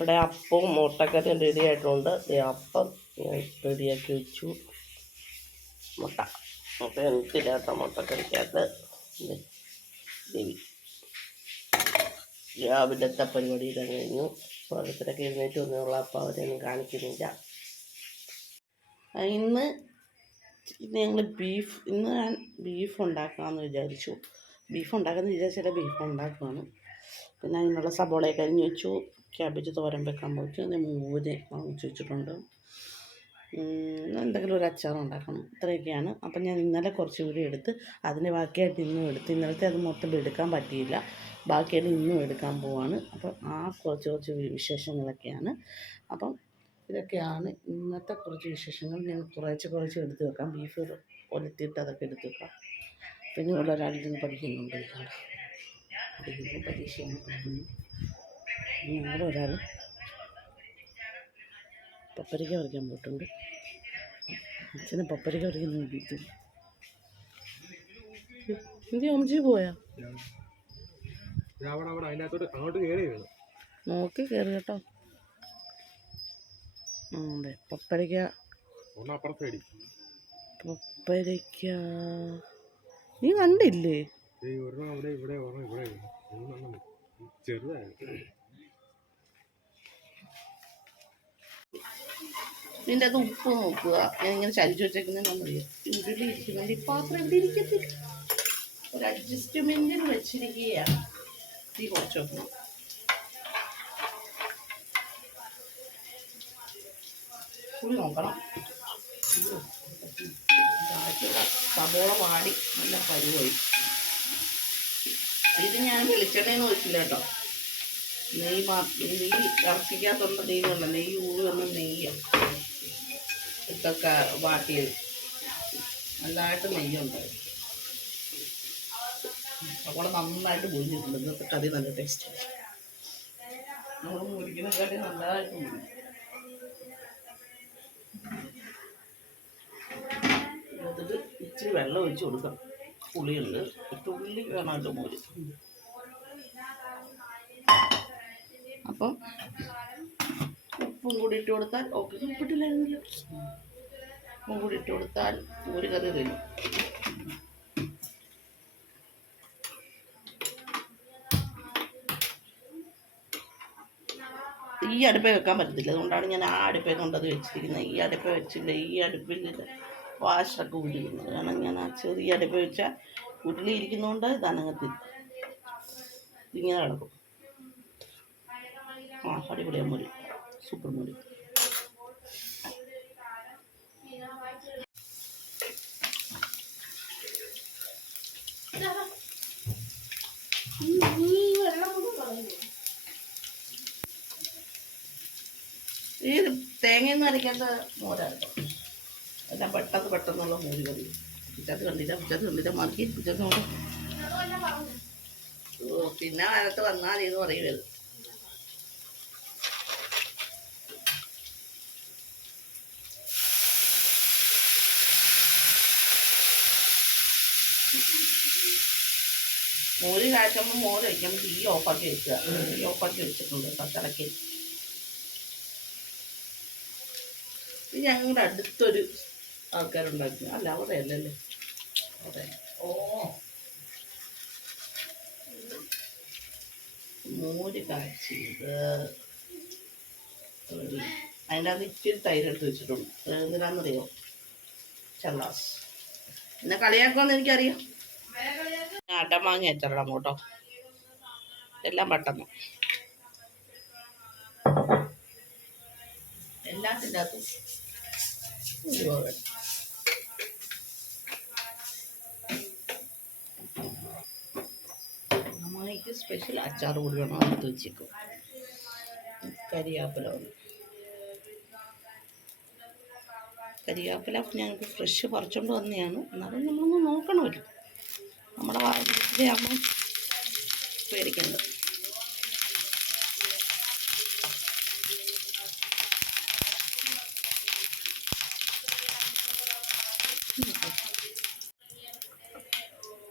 ഇവിടെ അപ്പവും മുട്ടക്കറിയും റെഡി ആയിട്ടുണ്ട്. അപ്പം ഞാൻ റെഡിയാക്കി വെച്ചു. മുട്ട. മുട്ട എനിക്കില്ലാത്ത മുട്ടക്കറിക്കകത്ത് ഇത് ദേവി. രാവിലത്തെ പരിപാടിയെല്ലാം കഴിഞ്ഞു. ഓരോരുത്തരൊക്കെ എഴുന്നേറ്റ് വന്നുള്ള അപ്പം അവരെയൊന്നും കാണിക്കുന്നില്ല. ഇന്ന് ഞങ്ങൾ ബീഫ് ഇന്ന് ഞാൻ ബീഫ് ഉണ്ടാക്കാമെന്ന് വിചാരിച്ചു. ബീഫ് ഉണ്ടാക്കാമെന്ന് വിചാരിച്ചാൽ ബീഫ് ഉണ്ടാക്കുകയാണ് പിന്നെ അതിനുള്ള സബോളയൊക്കെ അരിഞ്ഞു വെച്ചു. ക്യാബേജ് തോരൻ വെക്കാൻ പോയിട്ട് ഞാൻ മൂര് വാങ്ങിച്ച് വെച്ചിട്ടുണ്ട്. എന്തെങ്കിലും ഒരു അച്ചാർ ഉണ്ടാക്കണം. ഇത്രയൊക്കെയാണ്. അപ്പം ഞാൻ ഇന്നലെ കുറച്ച് കൂടി എടുത്ത് അതിന് ബാക്കിയായിട്ട് ഇന്നും എടുത്ത്. ഇന്നലത്തെ അത് മൊത്തം എടുക്കാൻ പറ്റിയില്ല. ബാക്കിയായിട്ട് ഇന്നും എടുക്കാൻ പോവാണ്. അപ്പം ആ കുറച്ച് കുറച്ച് വിശേഷങ്ങളൊക്കെയാണ്. അപ്പം ഇതൊക്കെയാണ് ഇന്നത്തെ കുറച്ച് വിശേഷങ്ങൾ. ഞാൻ കുറേശ്ശെ കുറച്ച് എടുത്ത് വെക്കാം. ബീഫ് ഒലത്തിയിട്ട് അതൊക്കെ എടുത്ത് വെക്കാം. പിന്നെ ഇവിടെ ഒരാളിൽ നിന്ന് പഠിക്കുന്നുണ്ട്. പഠിക്കുന്നു പരീക്ഷയാണ്. പഠിക്കുന്നു ഞങ്ങളുടെ ഒരാൾ പപ്പരിക്ക പറിക്കാൻ പോയിട്ടുണ്ട്. അച്ഛനെ പപ്പരിക്ക പറിക്കുന്ന വേണ്ടിയിട്ട് എന്തി അമ്മച്ചി പോയാ? നോക്കി കയറി കേട്ടോ. അതെ അടി പപ്പരിക്ക. നീ കണ്ടില്ലേ? ഈ ഇതിന്റെ അത് ഉപ്പ് നോക്കുക. ഞാൻ ഇങ്ങനെ ചരിച്ചു വെച്ചേക്കുന്നതെന്നറിയാം ഉരുളി ഇരിക്കുന്നുണ്ട് ഈ പാത്രം എവിടെ ഇരിക്കത്തില്ല. ഒരു അഡ്ജസ്റ്റ്മെന്റിന് വെച്ചിരിക്കുകയാണ്. തീ കുറച്ച് നോക്കണം പുളി നോക്കണം. സബോള വാടി. നല്ല പരിപോയി ഇത് ഞാൻ വെളിച്ചെണ്ണയെന്ന് വെച്ചില്ല കേട്ടോ. നെയ്യ് മാത്രം നെയ്യ് ഇറച്ചിക്കകത്തുള്ള നെയ്യുണ്ട് നെയ്യ് ഊറി വന്ന നെയ്യ് ഇതൊക്കെ വാട്ടിയത് നല്ലതായിട്ട് നെയ്യുണ്ട്. അപ്പോൾ നന്നായിട്ട് പൊരിഞ്ഞിട്ടുണ്ട് ഇന്നത്തെ കറി നല്ല ടേസ്റ്റ് നമ്മൾ മുരിക്കുന്ന കറി നല്ലതായിട്ട് പൊരിഞ്ഞു എന്നിട്ട് ഇച്ചിരി വെള്ളം ഒഴിച്ച് കൊടുക്കാം. പുളിയുണ്ട്. തുള്ളി വേണമല്ലോ മോര്. അപ്പം ഉപ്പും കൂടി ഇട്ട് കൊടുത്താൽ ഓക്കെ. ഉപ്പിട്ടില്ലായിരുന്നല്ലോ. ഉപ്പും കൂടി ഇട്ട് കൊടുത്താൽ ഒരു കറി തരും ഈ അടുപ്പേ വെക്കാൻ പറ്റത്തില്ല. അതുകൊണ്ടാണ് ഞാൻ ആ അടുപ്പേ കൊണ്ടത് വെച്ചിരിക്കുന്നത്. ഈ അടുപ്പേ വെച്ചില്ല. ഈ അടുപ്പിൽ വാഷൊക്കെ ഉരുകുന്നത് കാരണം ഞാൻ ആ ചെറിയ അടുപ്പേ വെച്ചാൽ ഉരുളിയിരിക്കുന്നതുകൊണ്ട് ഇതനങ്ങത്തില്ല ഇങ്ങനെ കിടക്കും. ആ അടിപൊളിയാ മുരി. സൂപ്പർ മുരി. ഈ തേങ്ങയൊന്നും അരയ്ക്കാത്ത മോരാണ് എല്ലാം പെട്ടെന്ന് പെട്ടെന്നുള്ള മോര് കറി. പിറ്റത്ത് കണ്ടില്ല പിറ്റത്ത് കണ്ടില്ല മറക്കി പിറ്റത്ത് പിന്നെ കാലത്ത് വന്നാൽ ഇത് പറയുന്നത് മോര് കാച്ചുമ്പോൾ മോര് വയ്ക്കുമ്പോൾ തീ ഓഫാക്കി വെക്കുക. തീ ഓഫാക്കി വെച്ചിട്ടുണ്ട് ഇത് ഞങ്ങളുടെ അടുത്തൊരു ആൾക്കാരുണ്ടാക്കി. അല്ല അവിടെ അല്ലല്ലേ അവിടെ. ഓ. മോര് കാച്ചിയത്. അതിന്റെ അകത്ത് ഇച്ചിരി തൈര് എടുത്ത് വെച്ചിട്ടുണ്ട്. അത് എന്തിനാണെന്നറിയോ ചള്ളാസ്. എന്നെ കളിയാക്കുമെന്ന് എനിക്കറിയാം. അടമാങ്ങ അച്ചറടാം കേട്ടോ എല്ലാം പെട്ടെന്ന്. എല്ലാത്തിന്റെ അകത്തും. അമ്മായിക്ക് സ്പെഷ്യൽ അച്ചാർ കൂടി വേണം എടുത്ത് വെച്ചേക്കും. കരിയാപ്പില ഒന്ന്. കരിയാപ്പില ഞങ്ങൾക്ക് ഫ്രഷ് പറിച്ചുകൊണ്ട് വന്നതാണ്. എന്നാലും നമ്മളൊന്ന് വീട്ടിലെ പേടിക്കുന്നത് പേടിക്കണ്ട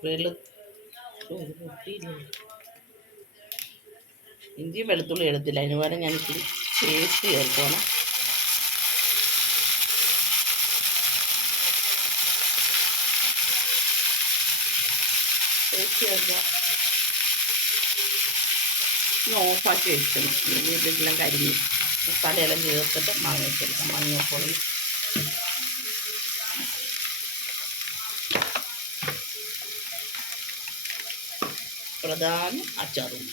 വെളു ഓ, ഇത് പൊട്ടിയില്ലല്ലോ. ഇഞ്ചി വെളുത്തുള്ളി എടുത്തില്ല. അതിന് പകരം ഞാൻ ഇച്ചിരി പേസ്റ്റ് ചേർക്കണം ഓഫാക്കി വെക്കണം വീട്ടിലെല്ലാം കരിഞ്ഞ് മസാലയെല്ലാം ചേർത്തിട്ട് മാങ്ങ വെച്ചെടുക്കാം മഞ്ഞൾപ്പൊടി പ്രധാന അച്ചാറും.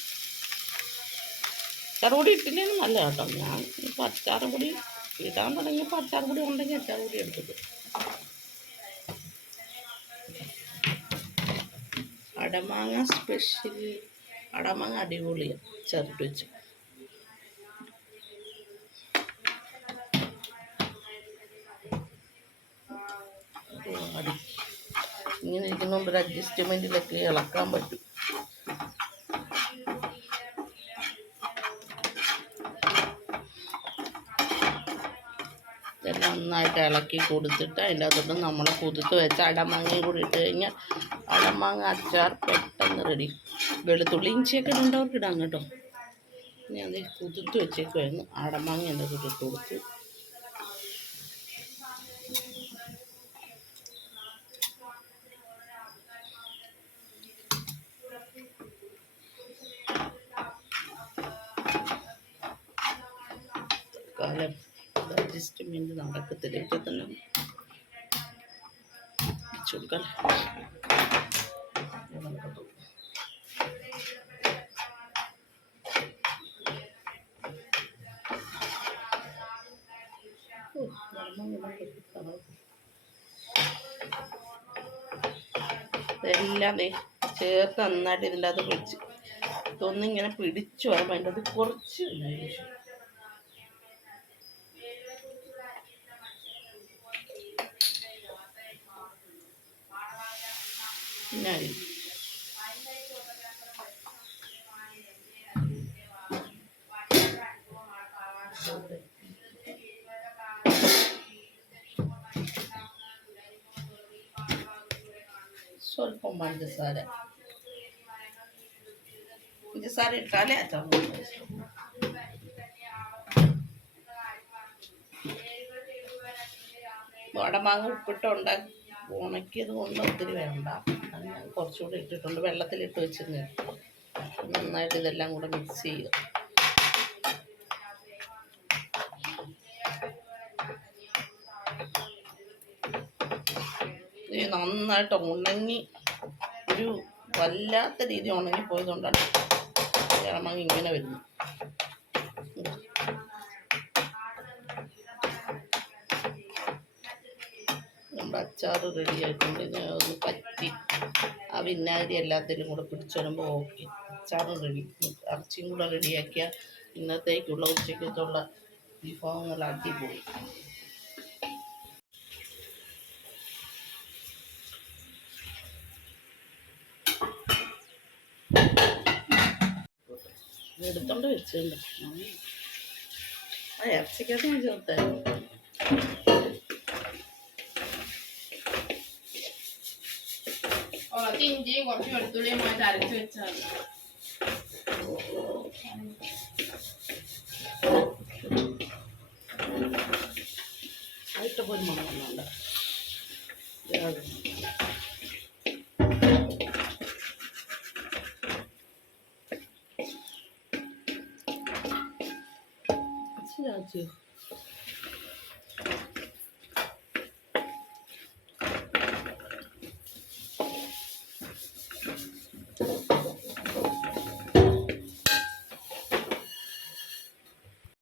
അച്ചാറുപൊടി ഇട്ടില്ലെങ്കിൽ നല്ല കേട്ടോ. ഞാൻ ഇപ്പോൾ അച്ചാറുപൊടി ഇടാൻ തുടങ്ങിയപ്പോൾ അച്ചാറുപൊടി ഉണ്ടെങ്കിൽ അച്ചാറുപൊടി എടുത്തത് അടമാങ്ങ സ്പെഷ്യൽ അടമാങ്ങ അടിപൊളിയാണ് ചേർത്ത് വെച്ച്. ഇങ്ങനെ ഇരിക്കുന്ന മുമ്പ് ഒരു അഡ്ജസ്റ്റ്മെന്റിലൊക്കെ ഇളക്കാൻ പറ്റും ഇതെല്ലാം നന്നായിട്ട് ഇളക്കി കൊടുത്തിട്ട് അതിന്റെ അകത്തോട്ട് നമ്മൾ കുതിർത്ത് വെച്ച അടമാങ്ങയും കൂടി ഇട്ട് കഴിഞ്ഞാൽ അടമാങ്ങ അച്ചാർ പെട്ടെന്ന് റെഡി വെളുത്തുള്ളി ഇഞ്ചിയൊക്കെ ഇടേണ്ടവർക്ക് ഇടാം കേട്ടോ. ഞാൻ അത് കുതിർത്ത് വെച്ചേക്കുമായിരുന്നു അടമാങ്ങ എന്റെ കൂട്ടിട്ട് കൊടുത്തു അഡ്ജസ്റ്റ്മെന്റ് നടക്കത്തില്ല? ഇപ്പം തന്നെ ഇതെല്ലാം ചേർത്ത് നന്നായിട്ട് ഇതിന്റെ അത് പിടിച്ച് ഇതൊന്നും ഇങ്ങനെ പിടിച്ചു വരുമ്പോൾ അതിന്റെ അത് കുറച്ച് ഇല്ല പിന്നെ അരി സ്വല്പം പഞ്ചസാര പഞ്ചസാര ഇട്ടാലേ അച്ചാർ വടമാങ്ങ ഉപ്പിട്ട് ഉണ്ടാക്കി ഉണക്കിയത് കൊണ്ട് ഒത്തിരി വേണ്ട. ഞാൻ കുറച്ചുകൂടി ഇട്ടിട്ടുണ്ട്. വെള്ളത്തിലിട്ട് വെച്ചിരുന്നു. നന്നായിട്ട് ഇതെല്ലാം കൂടെ മിക്സ് ചെയ്യുക. ഇത് നന്നായിട്ട് ഉണങ്ങി ഒരു വല്ലാത്ത രീതി ഉണങ്ങി പോയതുകൊണ്ടാണ് ഇളമങ്ങ ഇങ്ങനെ വരുന്നത്. അച്ചാർ റെഡി ആയിട്ടുണ്ട്. ഞാൻ ഒന്ന് പറ്റി. ആ വിനാഗിരി എല്ലാത്തിനും കൂടെ പിടിച്ചു വരുമ്പോൾ ഓക്കെ. അച്ചാറും റെഡി ഇറച്ചിയും കൂടെ റെഡിയാക്കിയാൽ ഇന്നത്തേക്കുള്ള ഉച്ചയ്ക്കത്തുള്ള വിഭവങ്ങൾ അടിപൊളി. എടുത്തോണ്ട് വെച്ചിട്ടുണ്ട് ആ ഇറച്ചിക്കകത്ത് ഞാൻ ചേർത്തായിരുന്നു ഇഞ്ചിയും കുറച്ച് വെളുത്തുള്ളിയും ആയിട്ട് അരച്ച് വെച്ചാൽ മതി. ആയിട്ട് പോലും മണമൊന്നുണ്ട് ശരി